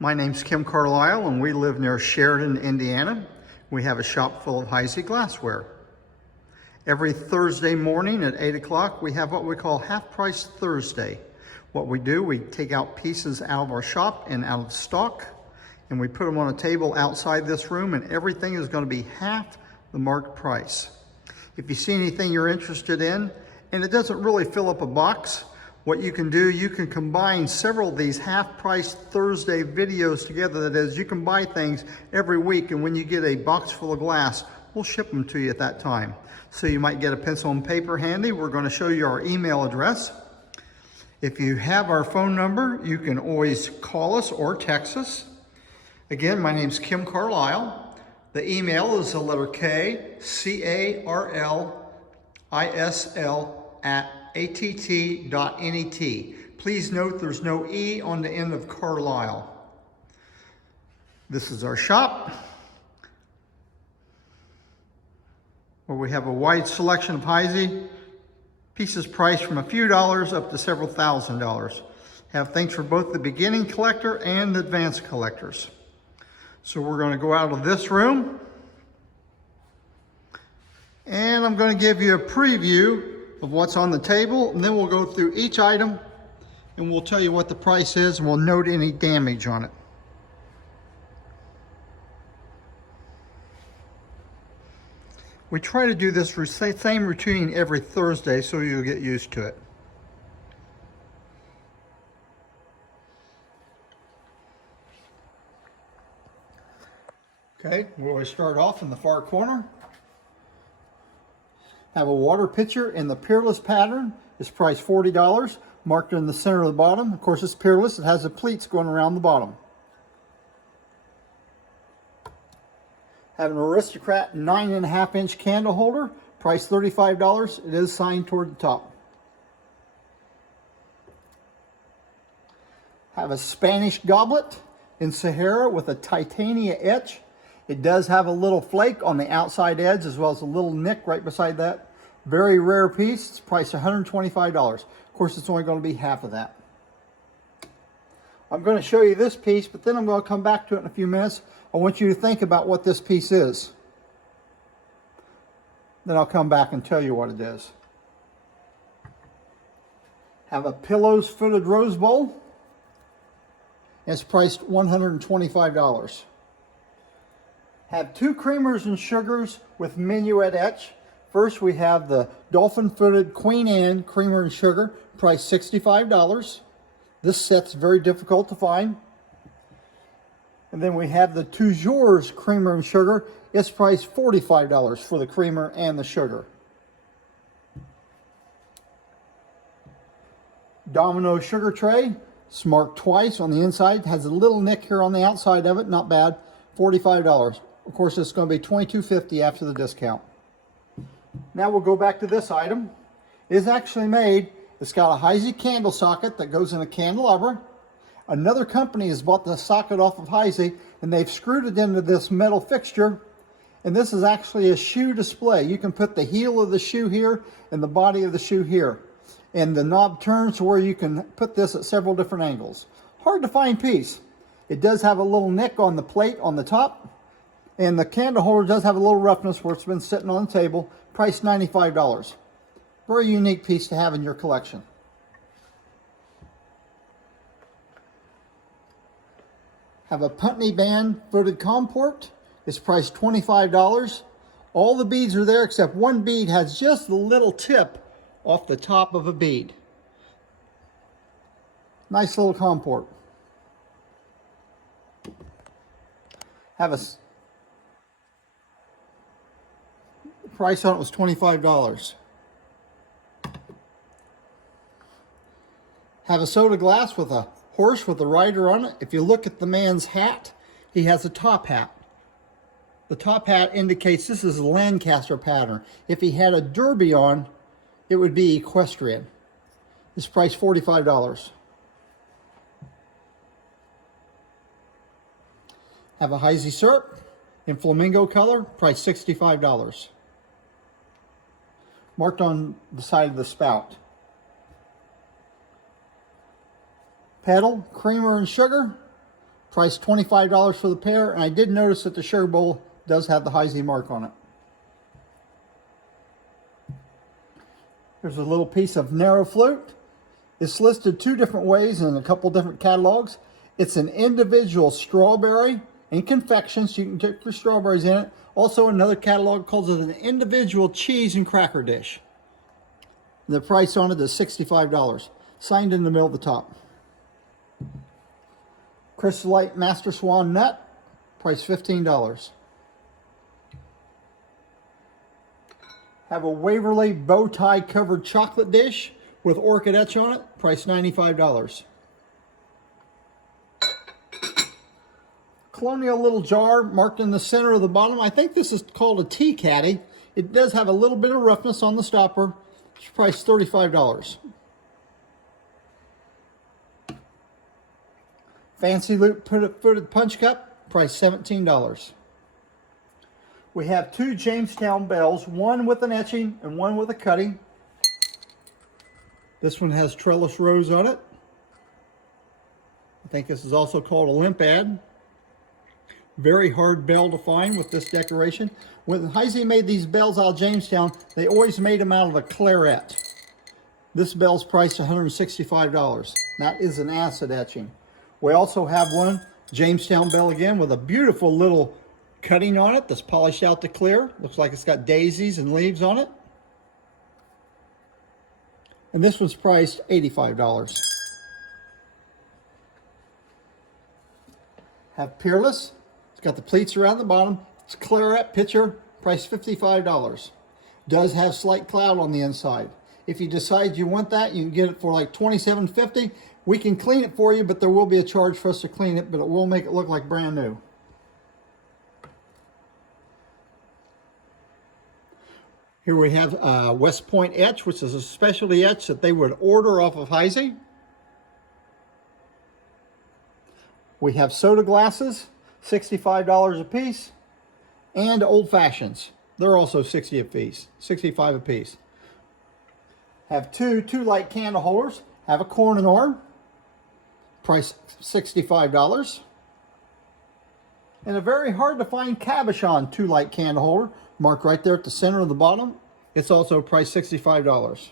My name's Kim Carlisle and we live near Sheridan, Indiana. We have a shop full of Heisey glassware. Every Thursday morning at 8 o'clock, we have what we call Half Price Thursday. What we do, we take out pieces out of our shop and out of stock, and we put them on a table outside this room, and everything is going to be half the marked price. If you see anything you're interested in, and it doesn't really fill up a box, what you can do, you can combine several of these Half Price Thursday videos together. That is, you can buy things every week, and when you get a box full of glass, we'll ship them to you at that time. So you might get a pencil and paper handy. We're going to show you our email address. If you have our phone number, you can always call us or text us. Again, my name's Kim Carlisle. The email is the letter K, C-A-R-L-I-S-L @att.net. Please note there's no E on the end of Carlisle. This is our shop, where we have a wide selection of Heisey pieces priced from a few dollars up to several $1,000s. Have things for both the beginning collector and the advanced collectors. So we're going to go out of this room, and I'm going to give you a preview of what's on the table, and then we'll go through each item and we'll tell you what the price is, and we'll note any damage on it. We try to do this same routine every Thursday so you'll get used to it. Okay, we'll start off in the far corner. Have a water pitcher in the Peerless pattern. It's priced $40, marked in the center of the bottom. Of course, it's Peerless. It has the pleats going around the bottom. Have an Aristocrat 9.5-inch candle holder, priced $35. It is signed toward the top. Have a Spanish goblet in Sahara with a titania etch. It does have a little flake on the outside edge, as well as a little nick right beside that. Very rare piece. It's priced $125. Of course, it's only going to be half of that. I'm going to show you this piece, but then I'm going to come back to it in a few minutes. I want you to think about what this piece is. Then I'll come back and tell you what it is. Have a Pillows footed rose bowl. It's priced $125. Have two creamers and sugars with minuet etch. First, we have the Dolphin Footed Queen Anne Creamer and Sugar, priced $65. This set's very difficult to find. And then we have the Toujours Creamer and Sugar. It's priced $45 for the creamer and the sugar. Domino Sugar Tray. It's marked twice on the inside. Has a little nick here on the outside of it. Not bad. $45. Of course, it's going to be $22.50 after the discount. Now we'll go back to this item. It is actually made. It's got a Heisey candle socket that goes in a candelabra. Another company has bought the socket off of Heisey, and they've screwed it into this metal fixture. And this is actually a shoe display. You can put the heel of the shoe here and the body of the shoe here. And the knob turns to where you can put this at several different angles. Hard to find piece. It does have a little nick on the plate on the top. And the candle holder does have a little roughness where it's been sitting on the table. Priced $95. Very unique piece to have in your collection. Have a Putney Band footed comport. It's priced $25. All the beads are there except one bead has just a little tip off the top of a bead. Nice little comport. Have a price on it was $25. Have a soda glass with a horse with a rider on it. If you look at the man's hat, he has a top hat. The top hat indicates this is a Lancaster pattern. If he had a derby on, it would be equestrian. This price $45. Have a Heisey syrup in flamingo color, price $65. Marked on the side of the spout. Pedal, creamer and sugar, Price $25 for the pair, and I did notice that the sugar bowl does have the Heisey mark on it. Here's a little piece of narrow flute. It's listed 2 different ways in a couple different catalogs. It's an individual strawberry and confection, so you can dip your strawberries in it. Also, another catalog calls it an individual cheese and cracker dish. The price on it is $65. Signed in the middle of the top. Crystallite Master Swan Nut, price $15. Have a Waverly bow tie covered chocolate dish with orchid etch on it, price $95. Colonial little jar marked in the center of the bottom. I think this is called a tea caddy. It does have a little bit of roughness on the stopper. It's priced $35. Fancy loop footed punch cup, price $17. We have 2 Jamestown Bells, one with an etching and one with a cutting. This one has trellis rose on it. I think this is also called a limp ad. Very hard bell to find with this decoration. When Heisey made these bells out of Jamestown, they always made them out of a claret. This bell's priced $165. That is an acid etching. We also have one Jamestown Bell again with a beautiful little cutting on it that's polished out to clear. Looks like it's got daisies and leaves on it. And this one's priced $85. Have Peerless. It's got the pleats around the bottom. It's claret pitcher, priced $55. Does have slight cloud on the inside. If you decide you want that, you can get it for like $27.50. We can clean it for you, but there will be a charge for us to clean it, but it will make it look like brand new. Here we have West Point Etch, which is a specialty etch that they would order off of Heisey. We have soda glasses, $65 a piece, and old fashions. They're also $65 a piece. Have 2 light candle holders. Have a corn and ore, price $65. And a very hard to find cabochon 2 light candle holder, marked right there at the center of the bottom. It's also priced $65.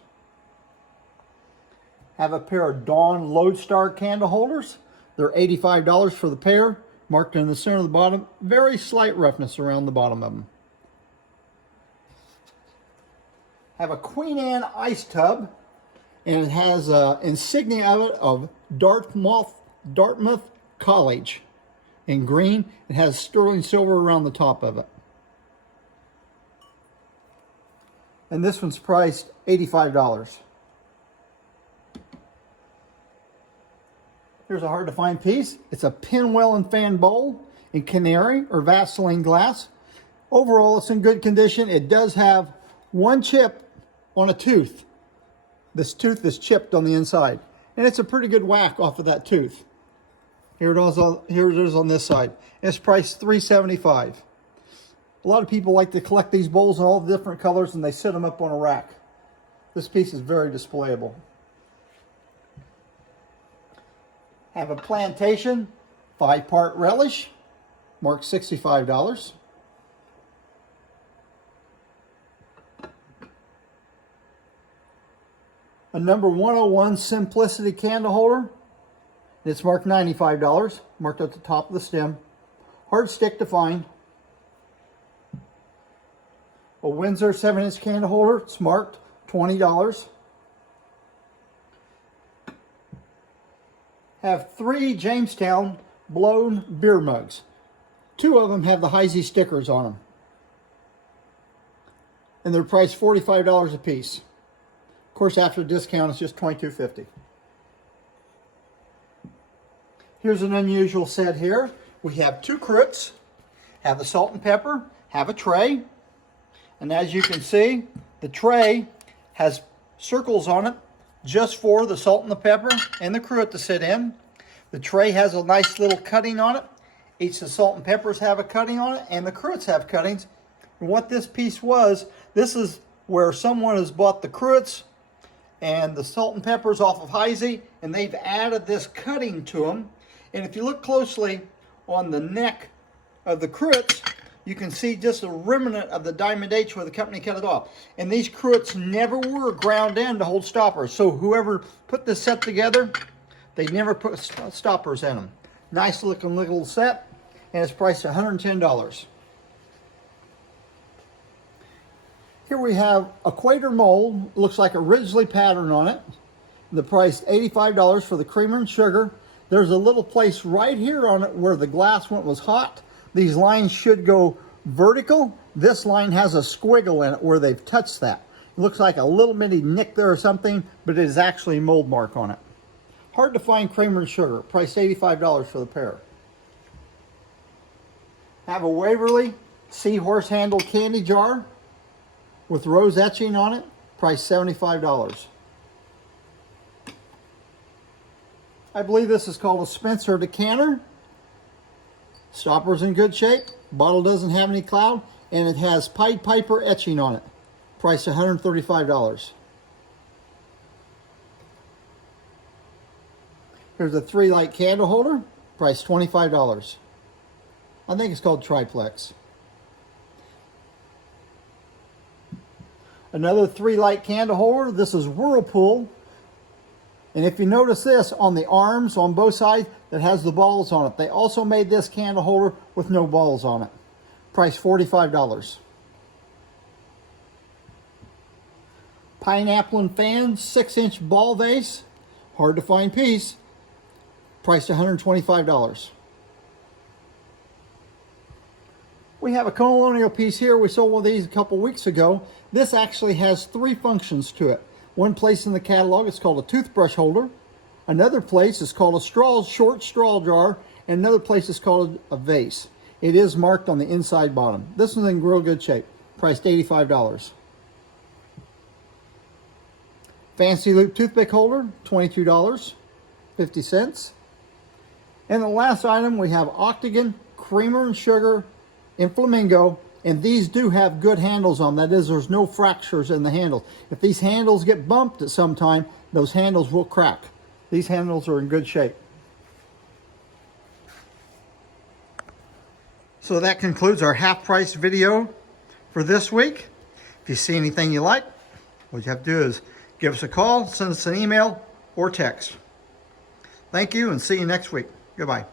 Have a pair of Dawn Lodestar candle holders. They're $85 for the pair, marked in the center of the bottom. Very slight roughness around the bottom of them. Have a Queen Anne ice tub, and it has an insignia of it of Dartmouth College in green. It has sterling silver around the top of it. And this one's priced $85. Here's a hard to find piece. It's a pinwheel and fan bowl in canary or Vaseline glass. Overall, it's in good condition. It does have one chip on a tooth. This tooth is chipped on the inside, and it's a pretty good whack off of that tooth. Here it is on this side. And it's priced $3.75. A lot of people like to collect these bowls in all the different colors, and they set them up on a rack. This piece is very displayable. Have a Plantation 5-part relish, marked $65. A number 101 Simplicity candle holder. It's marked $95, marked at the top of the stem. Hard stick to find. A Windsor 7-inch candle holder. It's marked $20. Have 3 Jamestown blown beer mugs. 2 of them have the Heisey stickers on them. And they're priced $45 a piece. Of course, after discount, it's just $22.50. Here's an unusual set here. We have 2 cruets, have the salt and pepper, have a tray. And as you can see, the tray has circles on it just for the salt and the pepper and the cruet to sit in. The tray has a nice little cutting on it. Each of the salt and peppers have a cutting on it, and the cruets have cuttings. And what this piece was, this is where someone has bought the cruets and the salt and peppers off of Heisey, and they've added this cutting to them. And if you look closely on the neck of the cruets, you can see just a remnant of the Diamond H where the company cut it off. And these cruets never were ground in to hold stoppers. So whoever put this set together, they never put stoppers in them. Nice looking little set, and it's priced $110. Here we have a Quaker Mole. Looks like a Ridgely pattern on it. The price $85 for the creamer and sugar. There's a little place right here on it where the glass was hot. These lines should go vertical. This line has a squiggle in it where they've touched that. It looks like a little mini nick there or something, but it is actually a mold mark on it. Hard to find creamer and sugar. Priced $85 for the pair. Have a Waverly seahorse handle candy jar with rose etching on it. Priced $75. I believe this is called a Spencer decanter. Stopper's in good shape. Bottle doesn't have any cloud, and it has Pied Piper etching on it. Priced $135. Here's a 3-light candle holder. Priced $25. I think it's called Triplex. Another 3-light candle holder. This is Whirlpool. And if you notice this on the arms on both sides, that has the balls on it. They also made this candle holder with no balls on it. Price $45. Pineapple and fan, 6-inch ball vase. Hard to find piece. Priced $125. We have a colonial piece here. We sold one of these a couple weeks ago. This actually has 3 functions to it. One place in the catalog is called a toothbrush holder. Another place is called a short straw jar. And another place is called a vase. It is marked on the inside bottom. This one's in real good shape. Priced $85. Fancy loop toothpick holder, $22.50. And the last item, we have Octagon creamer and sugar in flamingo. And these do have good handles on. That is, there's no fractures in the handles. If these handles get bumped at some time, those handles will crack. These handles are in good shape. So that concludes our half-price video for this week. If you see anything you like, what you have to do is give us a call, send us an email, or text. Thank you, and see you next week. Goodbye.